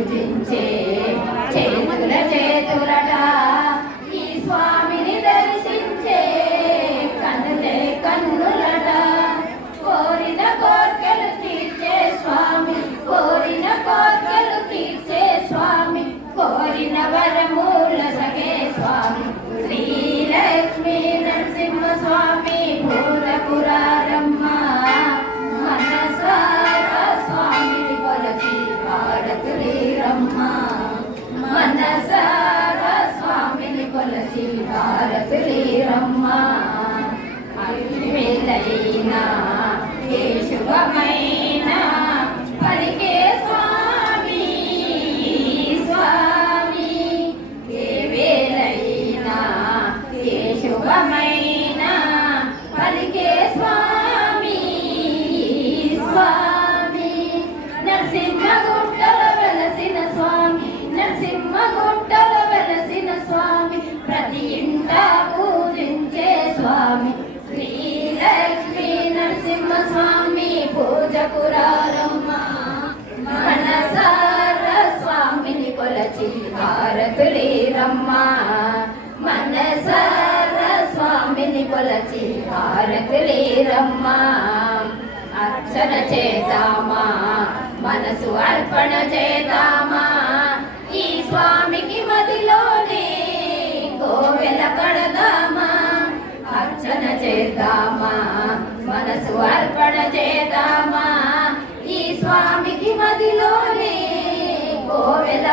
పూజించే నరసింహగుట్టల వెలసిన స్వామి నరసింహగుట్టల వెలసిన స్వామి ప్రతి ఇంట పూజించే స్వామి. నరసింహ స్వామి పూజకురారమ్మ మనసార స్వామిని కొలచి భారతులీరమ్మ మనసార స్వామిని కొలచి భారతులీరమ్మ అర్చన చేద్దామా? మనసు అర్పణ చేద్దామా? ఈ స్వామి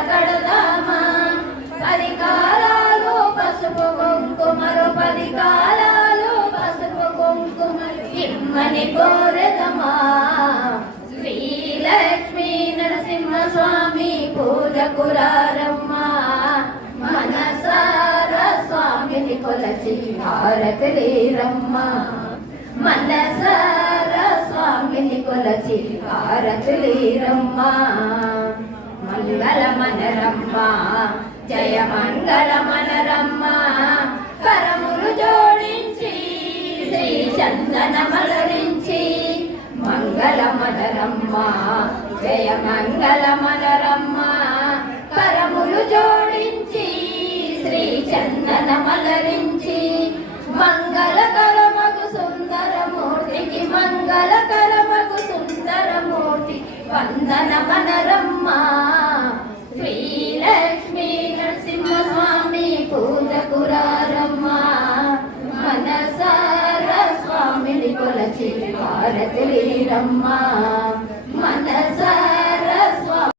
కడదామా? పది కాలాలు పసుపు కుంకుమరు పది కాలాలు పసుపు కుంకుమరు ఇమ్మని కోరదమా? శ్రీలక్ష్మీ నరసింహ స్వామి పూజకురారమ్మ మనసార స్వామిని కొలచి భారతలేరమ్మ మనసార స్వామిని కొలచి భారత లేరమ్మా మనరమ్మ జయ మంగళ మనరమ్మ కరములు జోడించి శ్రీ చందన మలరించి మంగళ మనరమ్మ జయ మంగళ మనరమ్మ కరములు జోడించి శ్రీ చందన మలరించి మంగళకరమగు సుందరమూర్తికి మంగళకరమగు సుందరమూర్తి వందన మనరమ్మ స్వామి పూజకురారమ్మ మనసార స్వామిని కొలచి భారతులీరమ్మ